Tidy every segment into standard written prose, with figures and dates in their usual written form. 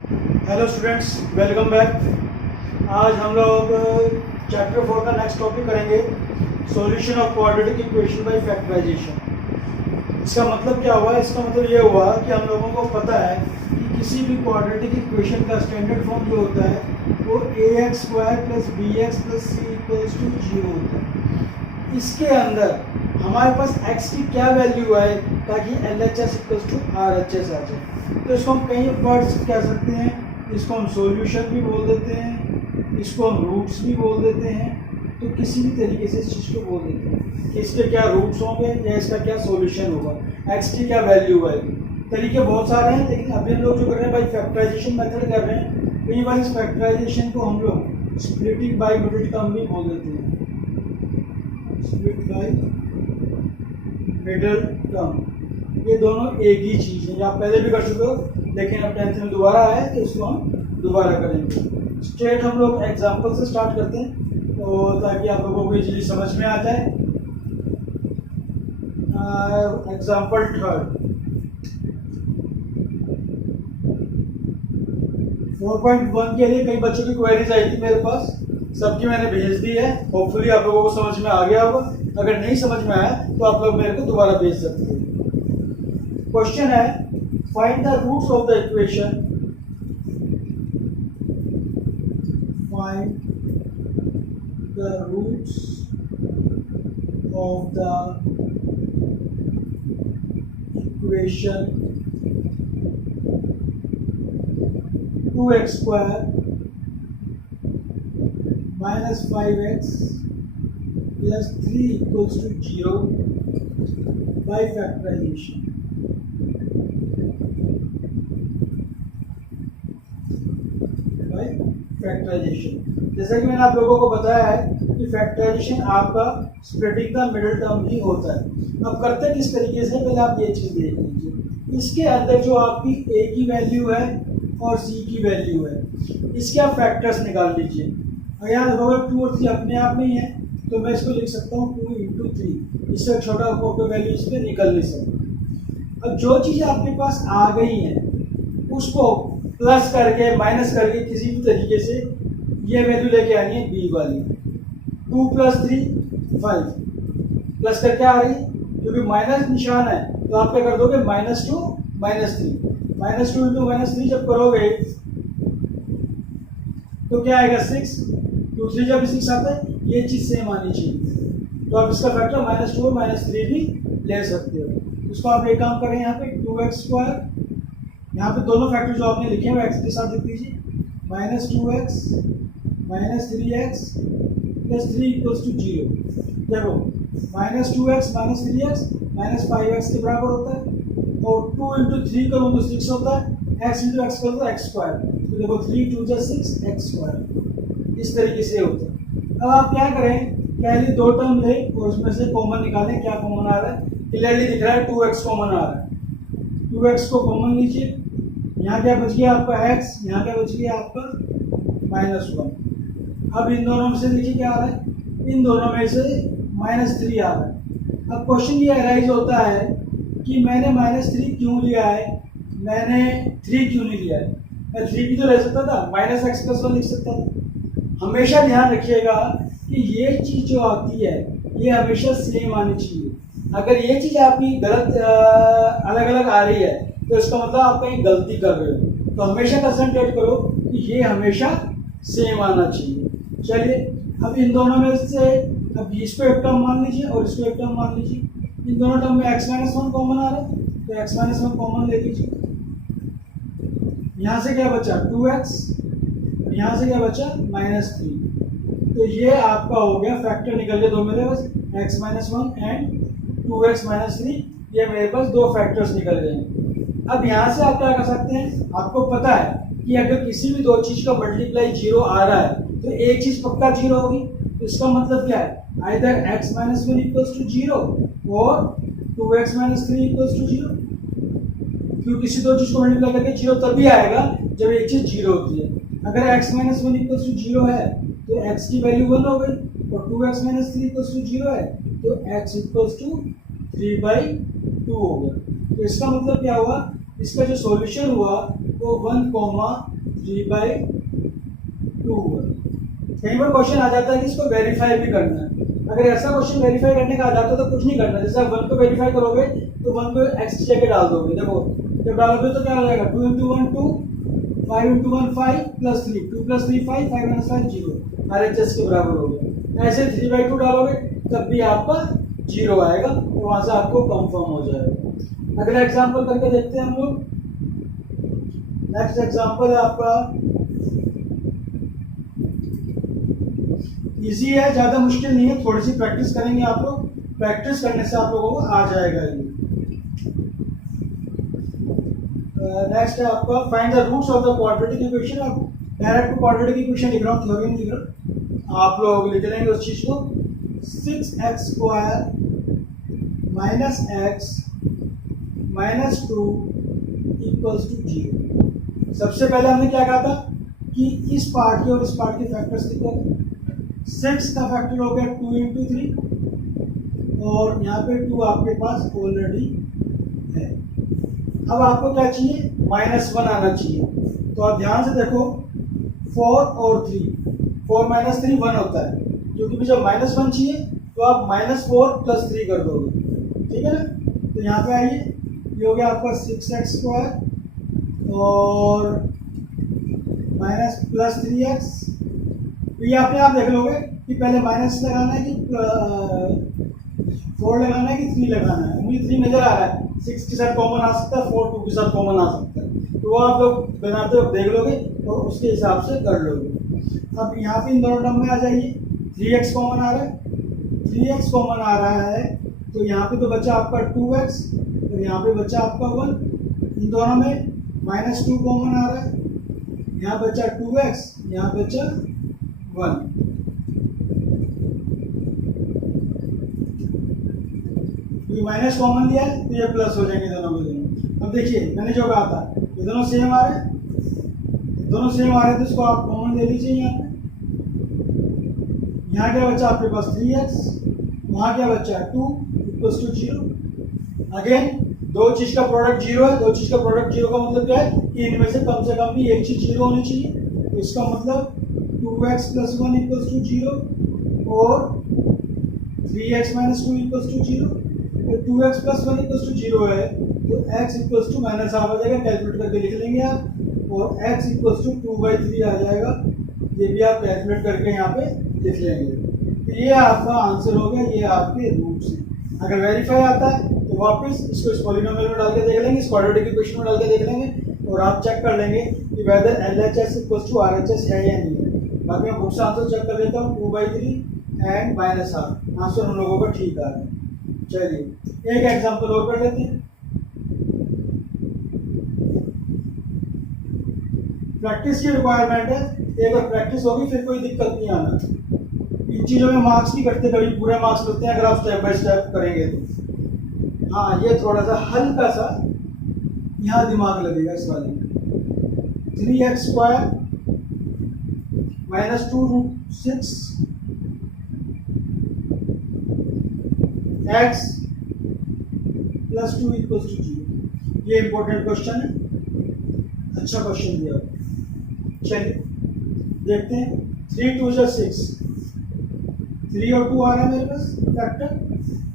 Hello students, welcome back. आज हम लोग चैप्टर 4 का नेक्स्ट टॉपिक करेंगे, solution of quadratic equation by factorisation. इसका मतलब क्या हुआ? इसका मतलब ये हुआ कि हम लोगों को पता है कि किसी भी क्वाड्रेटिक इक्वेशन का स्टैंडर्ड फॉर्म जो होता है वो ax square plus b x plus c equals to 0 होता है। इसके अंदर हमारे पास x की क्या वैल्यू आए ताकि LHS इक्वल्स टू RHS आ जाए। तो इसको हम कई वर्ड्स कह सकते हैं। इसको हम सॉल्यूशन भी बोल देते हैं, इसको हम रूट्स भी बोल देते हैं। तो किसी भी तरीके से इस चीज़ को बोल देते हैं कि इसके क्या रूट्स होंगे या इसका क्या सॉल्यूशन होगा, x की क्या वैल्यू आएगी। तरीके बहुत सारे हैं, लेकिन अभी हम लोग जो कर रहे हैं भाई फैक्टराइजेशन मेथड कर रहे हैं। कई बार इस फैक्टराइजेशन को हम लोग स्प्लिटिंग बाय मिडिल टर्म भी बोल देते हैं, स्प्लिट बाय मिडिल टर्म। ये दोनों एक ही चीज़ है, आप पहले भी कर चुके हो, लेकिन अब 10th में दोबारा आया तो इसको हम दोबारा करेंगे। स्ट्रेट हम लोग एग्जाम्पल से स्टार्ट करते हैं तो ताकि आप लोगों को इजीली समझ में आ जाए। एग्जाम्पल थर्ड 4.1 के लिए कई बच्चों की क्वेरीज आई थी मेरे पास, सबकी मैंने भेज दी है। होपफुली आप लोगों को समझ में आ गया होगा। अगर नहीं समझ में आया तो आप लोग मेरे को दोबारा भेज सकते हैं। क्वेश्चन है, find the roots of the equation, find the roots of the equation 2x square minus 5x plus 3 equals to 0 by factorisation. Factorisation जैसा कि मैंने आप लोगों को बताया है कि फैक्टराइजेशन आपका स्प्लिटिंग द मिडिल टर्म ही होता है। अब करते किस तरीके से, पहले आप ये चीज़ देख लीजिए। इसके अंदर जो आपकी a की वैल्यू है और c की वैल्यू है, इसके आप फैक्टर्स निकाल लीजिए। और यहाँ देखो 2 और 3 अपने आप में ही है, तो मैं इसको लिख सकता हूँ 2 इंटू 3। इससे छोटा कोई वैल्यू इस पर निकल नहीं सकती। अब जो चीज़ें आपके पास आ गई हैं उसको प्लस करके माइनस करके किसी भी तरीके से ये वैल्यू लेके आनी है b वाली। 2 प्लस 3 5 प्लस करके आ रही है, क्योंकि माइनस निशान है तो आप क्या कर दोगे -2 -3 -2 इंटू -3 जब करोगे तो क्या आएगा 6। 2 3 जब 6 आता है, ये चीज़ सेम आनी चाहिए। तो आप इसका फैक्टर -2 और -3 भी ले सकते हो। इसको आप एक काम करें, यहाँ पे 2x स्क्वायर, यहाँ पे दोनों फैक्टर जो आपने लिखे हैं वो x के साथ लिख दीजिए। -2x -3x plus 3 equals to 0। देखो -2x -3x -5x के बराबर होता है, और 2 इंटू 3 करूँ तो 6 होता है, x इंटू x करूँ तो x स्क्वायर। तो देखो 3 2 जा 6 x स्क्वायर, इस तरीके से होता है। अब आप क्या करें, पहले दो टर्म ले और उसमें से कॉमन निकालें। क्या कॉमन आ रहा है? क्लियरली दिख रहा है 2x कॉमन आ रहा है। 2x को कॉमन लीजिए, यहाँ क्या बच गया आपका x, यहाँ क्या बच गया आपका -1। अब इन दोनों में से देखिए क्या आ रहा है, इन दोनों में से -3 आ रहा है। अब क्वेश्चन ये अराइज होता है कि मैंने -3 क्यों लिया है, मैंने 3 क्यों नहीं लिया है। मैं 3 भी तो ले सकता था, -x + 1 लिख सकता था। हमेशा ध्यान रखिएगा कि ये चीज़ जो आती है ये हमेशा सेम आनी चाहिए। अगर ये चीज़ आपकी गलत अलग अलग आ रही है तो इसका मतलब आप कहीं गलती कर रहे हो। तो हमेशा कंसंट्रेट करो कि ये हमेशा सेम आना चाहिए। चलिए, अब इन दोनों में से अब इसको एक टर्म मान लीजिए और इसको एक टर्म मान लीजिए। इन दोनों टर्म में x-1 कॉमन आ रहा है, तो x-1 कॉमन ले लीजिए। यहाँ से क्या बचा 2x, और यहाँ से क्या बचा -3। तो ये आपका हो गया, फैक्टर निकल गए दो मेरे पास, x-1 एंड 2x -3। ये मेरे पास दो फैक्टर्स निकल गए। अब यहाँ से आप क्या कर सकते हैं, आपको पता है कि अगर किसी भी दो चीज़ का मल्टीप्लाई 0 आ रहा है तो एक चीज़ पक्का 0 होगी। तो इसका मतलब क्या है, आइदर x-1 इक्वल्स टू 0 और 2x -3 इक्वल्स टू 0। क्योंकि किसी दो चीज़ को मल्टीप्लाई करके 0 तभी आएगा जब एक चीज़ 0 होती है। अगर x-1 इक्वल्स टू 0 है तो x की वैल्यू 1 हो गई, और 2x -3 इक्वल्स टू 0 है तो x इक्वल्स टू 3/2 हो गया। तो इसका मतलब क्या हुआ, इसका जो सॉल्यूशन हुआ तो 1,3/2 है। कई बार क्वेश्चन आ जाता है कि इसको वेरीफाई भी करना है। अगर ऐसा क्वेश्चन वेरीफाई करने का आ जाता है तो कुछ नहीं करना, जैसे आप 1 को वेरीफाई करोगे तो 1 को x की जगह डाल दोगे। देखो जब डालोगे तो क्या हो जाएगा, 2 × 1 2, 5 × 1 5 + 3, 2 + 3 5, 5 - 5 0, RHS के बराबर हो गया। ऐसे 3/2 डालोगे तब भी आपका 0 आएगा और वहां से आपको कंफर्म हो जाएगा। अगला एग्जांपल करके देखते हैं हम लोग। नेक्स्ट एग्जांपल है आपका, इजी है, ज्यादा मुश्किल नहीं है, थोड़ी सी प्रैक्टिस करेंगे आप लोग, प्रैक्टिस करने से आप लोगों को आ जाएगा ये। नेक्स्ट है आपका, find the roots of the quadratic equation. अब डायरेक्ट क्वाड्रेटिक इक्वेशन लिख रहा हूँ, थ्योरी नहीं लिख रहा, आप लोग लिख लेंगे उस चीज को। 6x² - x - 2 = 0। सबसे पहले हमने क्या कहा था कि इस पार्ट के और इस पार्ट के फैक्टर्स लिखे। 6 का फैक्टर हो गया 2 × 3 और यहाँ पे 2 आपके पास ऑलरेडी है। अब आपको क्या चाहिए, -1 आना चाहिए। तो आप ध्यान से देखो, 4 और 3, 4 - 3 1 होता है, क्योंकि जब -1 चाहिए तो आप -4 + 3 कर दोगे, ठीक है ना। तो यहाँ पे आइए, ये हो गया आपका 6x² और -+3x। तो ये अपने आप देख लोगे कि पहले माइनस लगाना है कि 4 लगाना है कि 3 लगाना है। मुझे 3 नजर आ रहा है, 6 के साथ कॉमन आ सकता है, 4 2 के साथ कॉमन आ सकता है, तो वो आप लोग बनाते वक्त देख लोगे और उसके हिसाब से कर लोगे। अब यहाँ पे इन दोनों टर्म में आ जाइए, 3x कॉमन आ रहा है, 3x कॉमन आ रहा है, तो यहाँ पे तो बचा आपका 2x और यहाँ पे बचा आपका 1। इन दोनों में -2 कॉमन आ रहा है, यहाँ बचा 2x, यहाँ बचा 1। क्योंकि माइनस कॉमन लिया है तो ये प्लस हो जाएंगे दोनों के दोनों। अब देखिए मैंने जो कहा था, ये दोनों सेम आ रहे हैं, दोनों सेम आ रहे हैं, तो इसको आप कॉमन ले लीजिए। यहाँ पे यहाँ क्या बचा आपके पास 3x, वहाँ क्या बचा 2 = 0। अगेन दो चीज का प्रोडक्ट 0 है, दो चीज का प्रोडक्ट 0 का मतलब क्या है कि इनमें से कम भी एक चीज 0 होनी चाहिए। तो इसका मतलब 2x + 1 = 0 और 3x - 2 = 0। तो 2x + 1 = 0 है, तो x = माइनस हाफ आ जाएगा, कैलकुलेट करके लिख लेंगे आप, और x = 2/3 आ जाएगा, ये भी आप कैलकुलेट करके यहाँ पे लिख लेंगे। तो ये आपका आंसर हो गया, ये आपके रूट्स हैं। अगर वेरीफाई आता है तो वापस इसको इस पॉलिनोमियल में डाल के देख लेंगे, इस क्वाड्रेटिक इक्वेशन में डाल के देख लेंगे और आप चेक कर लेंगे कि वेदर LHS = RHS है या नहीं है। बाकी मैं बुक से आंसर चेक कर लेता हूँ, 2/3 एंड -1/2 आंसर उन लोगों का ठीक आ रहा है। चलिए एक एग्जांपल और कर लेते हैं। प्रैक्टिस की रिक्वायरमेंट है, एक बार प्रैक्टिस होगी फिर कोई दिक्कत नहीं आना। इन चीज़ों में मार्क्स की करते कभी पूरे मार्क्स मिलते हैं अगर आप स्टेप बाय स्टेप करेंगे तो। हाँ, ये थोड़ा सा हल्का सा यहाँ दिमाग लगेगा इस वाले में। 3x² - 2√6 x + 2 = 0। ये इंपॉर्टेंट क्वेश्चन है, अच्छा क्वेश्चन दिया। चलिए देखते हैं। 3 × 2 = 6, 3 और 2 आ रहा है मेरे पास फैक्टर,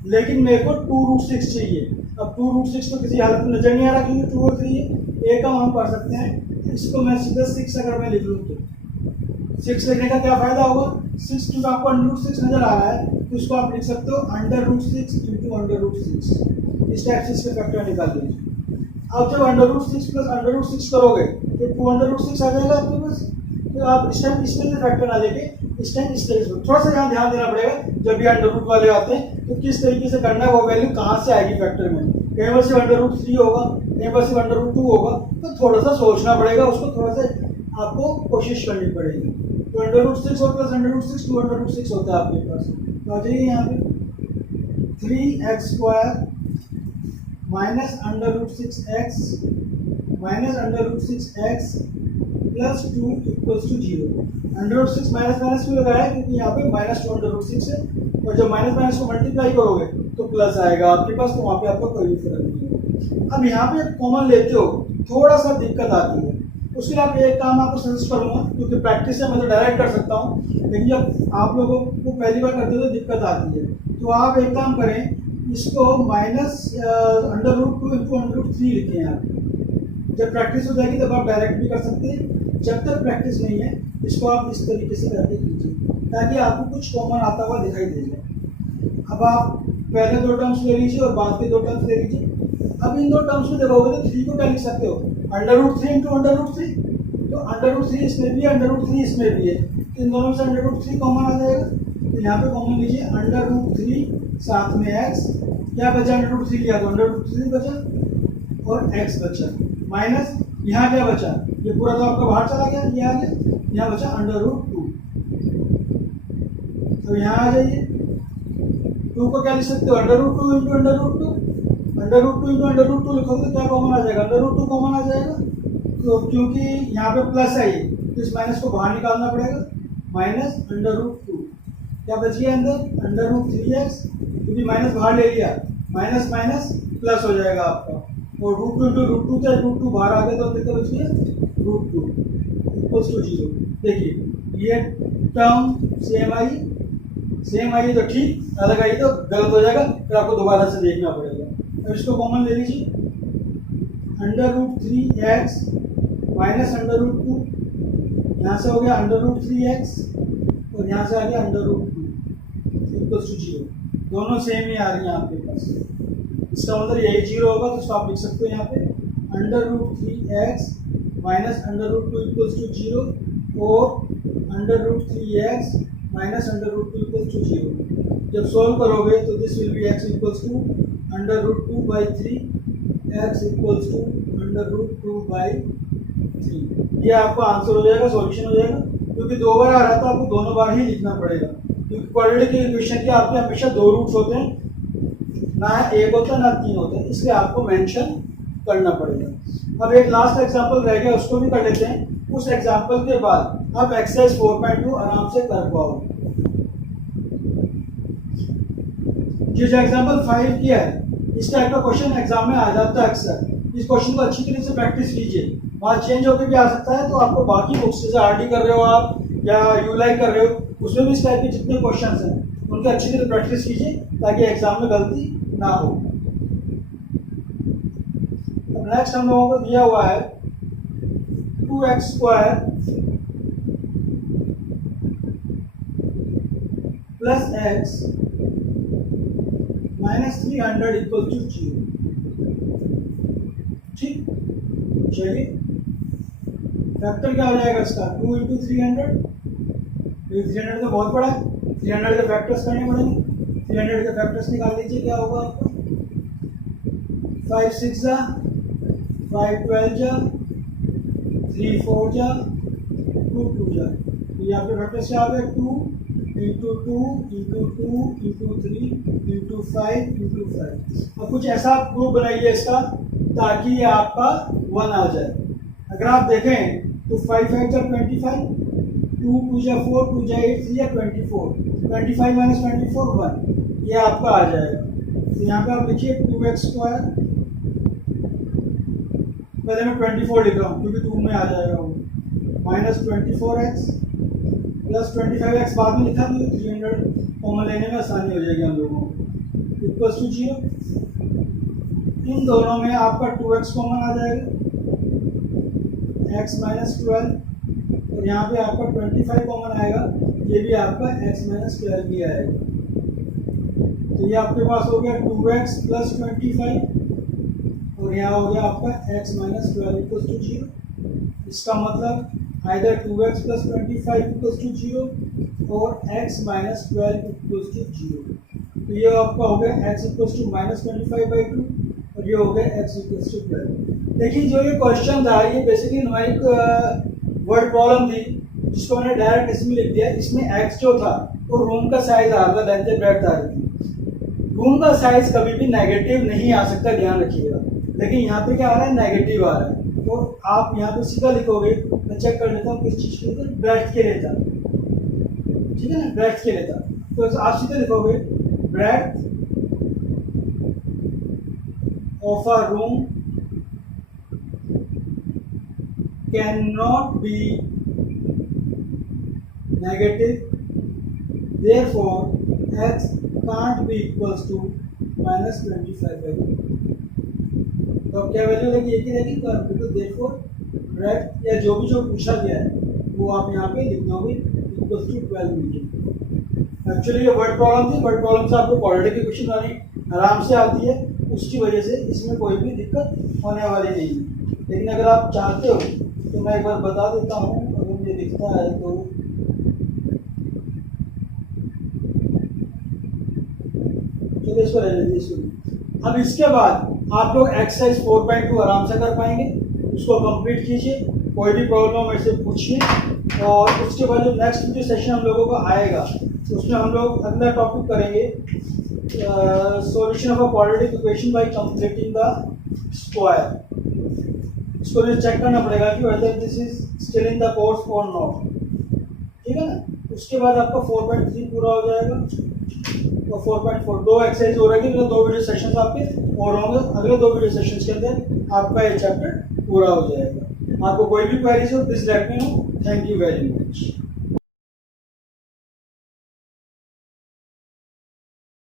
लेकिन मेरे को 2√6 चाहिए। अब 2√6 तो किसी हालत में नजर नहीं आ रहा क्योंकि 2 और 3 है। ए का हम पढ़ सकते हैं, इसको मैं सीधा 6 अगर मैं लिख लूँ तो 6 लिखने का क्या फायदा होगा, 6 क्योंकि आपको √6 नजर आ रहा है तो इसको आप लिख सकते हो √6 × √6। इस टाइप से इसके फैक्टर निकाल दीजिए। अब जब √6 + √6 करोगे तो 2√6 आ जाएगा आपके पास। तो आप इस टाइम इसमें से फैक्टर ना लेके इस टाइम इस तरीके से थोड़ा सा यहाँ ध्यान देना पड़ेगा। जब भी अंडर रूट वाले आते हैं तो किस तरीके से करना है, वो वैल्यू कहाँ से आएगी फैक्टर में। कहीं बार सिर्फ √3 होगा, कहीं बार सिर्फ √2 होगा, तो थोड़ा सा सोचना पड़ेगा, उसको थोड़ा सा आपको कोशिश करनी पड़ेगी। तो √6 और +√6 2√6 होता है आपके पास। तो आ जाइए यहाँ पे 3x² - √6x -√6x + 2 = 0। √6 माइनस क्यों लगाया है, क्योंकि यहाँ पे -2√6 है, और जब माइनस को मल्टीप्लाई करोगे तो प्लस आएगा आपके पास, तो वहाँ पे आपको कोई भी फर्क नहीं है। अब यहाँ पे कॉमन लेते हो थोड़ा सा दिक्कत आती है। उसके लिए आप एक काम आपको सजेस्ट करूँगा, क्योंकि प्रैक्टिस से मैं तो डायरेक्ट कर सकता हूँ, लेकिन जब आप लोगों को पहली बार करते हो तो दिक्कत आती है। तो आप एक काम करें, इसको -√2 इंटू √3 लिखें यहाँ। जब प्रैक्टिस हो जाएगी तब आप डायरेक्ट भी कर सकते हैं, जब तक प्रैक्टिस नहीं है इसको आप इस तरीके से करके कीजिए ताकि आपको कुछ कॉमन आता हुआ दिखाई दे जाए। अब आप पहले दो टर्म्स ले लीजिए और बाद के दो टर्म्स ले लीजिए। अब इन दो टर्म्स में देखोगे तो 3 को क्या लिख सकते हो, √3 इंटू √3। तो √3 इसमें भी है, √3 इसमें भी है, तो इन दोनों में से √3 कॉमन आ जाएगा। तो यहाँ पे कॉमन लीजिए √3 साथ में x, क्या बचा, √3 लिया तो √3 बचा और x बचा, माइनस यहाँ क्या बचा, ये पूरा तो आपका बाहर चला गया, ये आ गया, यहाँ बचा √2। तो यहाँ आ जाइए, 2 को क्या लिख सकते हो, √2 इंटू √2। √2 इंटू √2 लिखोगे तो क्या कॉमन आ जाएगा, √2 कॉमन आ जाएगा। तो क्योंकि यहाँ पे प्लस है ये, तो इस माइनस को बाहर निकालना पड़ेगा, माइनस √2, क्या बच गया अंदर, √3x, क्योंकि माइनस बाहर ले लिया, माइनस माइनस प्लस हो जाएगा आपका, और √2 इंटू √2 था, √2 बाहर आ गया तो कितना बच गया, √2 इक्वल्स टू 0। देखिए ये टर्म सेम आई तो ठीक, अलग आई तो गलत हो जाएगा, फिर आपको दोबारा से देखना पड़ेगा। अब इसको कॉमन ले लीजिए, √3x माइनस √2, यहाँ से हो गया √3x और यहाँ से आ गया √2 इक्वल्स टू 0। दोनों सेम ही आ रही हैं आपके पास, इसका मतलब यही 0 होगा, तो इसको आप लिख सकते हो यहाँ पे √3x माइनस √2 इक्वल्स टू 0 और √3x माइनस √2 इक्वल्स टू 0। जब सॉल्व करोगे तो this will be x equals to √2/3, x equals to √2/3। ये आपका आंसर हो जाएगा, सॉल्यूशन हो जाएगा। क्योंकि 2 बार आ रहा है तो आपको दोनों बार ही लिखना पड़ेगा, क्योंकि क्वाड्रेटिक इक्वेशन के आपके हमेशा 2 रूट्स होते हैं, ना 1 होता है ना 3 होता है, इसलिए आपको मेंशन करना पड़ेगा। अब एक लास्ट एग्जांपल रह गया, उसको भी कर लेते हैं। उस एग्जांपल के बाद आप एक्सरसाइज 4.2 आराम से कर पाओगे। जो एग्जांपल 5 किया है, इस टाइप का क्वेश्चन एग्जाम में आ जाता है अक्सर। इस क्वेश्चन को अच्छी तरह से प्रैक्टिस कीजिए, वहाँ चेंज होकर भी आ सकता है, तो आपको बाकी बुक्स जैसे आरडी कर रहे हो आप या यूलाइक कर रहे हो, उसमें भी इस टाइप के जितने क्वेश्चन हैं उनकी अच्छी तरह प्रैक्टिस कीजिए ताकि एग्जाम में गलती ना हो। अब नेक्स्ट हम लोगों को दिया हुआ है 2x² plus x minus 300 equal to 0। ठीक, चलिए फैक्टर क्या हो जाएगा इसका, 2 इंटू 300। 300 तो बहुत बड़ा है, 300 के फैक्टर्स करने पड़ेंगे। 300 के फैक्टर्स निकाल लीजिए, क्या होगा आपका, 5 6 जा, 5 12 जा, 3 4 जा, 2 2 जा। यहाँ पे फैक्टर्स क्या आ गए, 2 into 2 into 2 into 3 into 5 into 5। अब कुछ ऐसा ग्रुप बनाइए इसका ताकि ये आपका 1 आ जाए। अगर आप देखें तो 5 5 जा 25, 2 2 जा 4, 2 जा 8, 3 जा 24, 25 माइनस 24 1, ये आपका आ जाएगा। तो यहाँ पे आप लिखिए 2x², पहले मैं 24 लिख रहा हूँ क्योंकि 2 में आ जाएगा वो, माइनस 24x प्लस 25x बाद में लिखा, तो 300 कॉमन लेने में आसानी हो जाएगी हम लोगों को, इक्वल्स टू 0। इन दोनों में आपका 2x कॉमन आ जाएगा, x माइनस 12, और यहाँ पे आपका 25 कॉमन आएगा, ये भी आपका x माइनस 12 भी आएगा। तो ये आपके पास हो गया 2x प्लस 25, और यहाँ हो गया आपका x माइनस 12 इक्वल्स टू 0। इसका मतलब either 2x plus 25 equals to 0 और x minus 12 equals to 0। तो ये आपका हो गया x equals to minus 25/2 और ये हो गया x equals to 12। देखिए जो ये क्वेश्चन था ये बेसिकली न्यूमेरिक वर्ड प्रॉब्लम थी जिसको मैंने डायरेक्ट इसमें लिख दिया। इसमें x जो था वो रूम का साइज आ रहा था, लेंथ एंड ब्रेड्थ आ रही थी। रूम का साइज कभी भी नेगेटिव नहीं आ सकता, ध्यान रखिएगा, लेकिन यहाँ पे क्या आ रहा है, नेगेटिव आ रहा है। तो आप यहाँ पे सीधा लिखोगे, मैं चेक कर लेता हूँ किस चीज़ के लिए, ब्रेड्थ के लिए था, ठीक है ना, ब्रेड्थ के लिए था। तो आप सीधे लिखोगे breadth of a room can not be negative, therefore x can't be equals to -25/2। तो अब क्या वैल्यू लगी, एक ही रहेगी, बिकॉज देयरफॉर रेड या जो पूछा गया है वो आप यहाँ पे लिख दोगे इक्वल्स टू 12 मीटर। एक्चुअली ये वर्ड प्रॉब्लम थी, वर्ड प्रॉब्लम से आपको क्वाड्रेटिक की क्वेश्चन आनी आराम से आती है, उसकी वजह से इसमें कोई भी दिक्कत होने वाली नहीं है। लेकिन अगर आप चाहते हो तो मैं एक बार बता देता हूँ, अगर मुझे दिखता है तो चलिए इसको रहने दीजिए इसको। अब इसके बाद आप लोग एक्सरसाइज 4.2 आराम से कर पाएंगे, उसको कंप्लीट कीजिए, कोई भी प्रॉब्लम ऐसे पूछिए। और उसके बाद जो नेक्स्ट जो सेशन हम लोगों का आएगा उसमें हम लोग अगला टॉपिक करेंगे solution of a quadratic equation bye completing the square. इसको भी चेक करना पड़ेगा कि whether this is still in the course और नॉट, ठीक है ना। उसके बाद आपका 4.3 पूरा हो जाएगा और 4.4 दो एक्सरसाइज हो रहेगी, तो 2 वीडियो सेशंस आपके और होंगे। अगले 2 वीडियो सेशंस के अंदर आपका ये चैप्टर पूरा हो जाएगा। आपको कोई भी क्वेरीज हो please let me know. Thank you very much.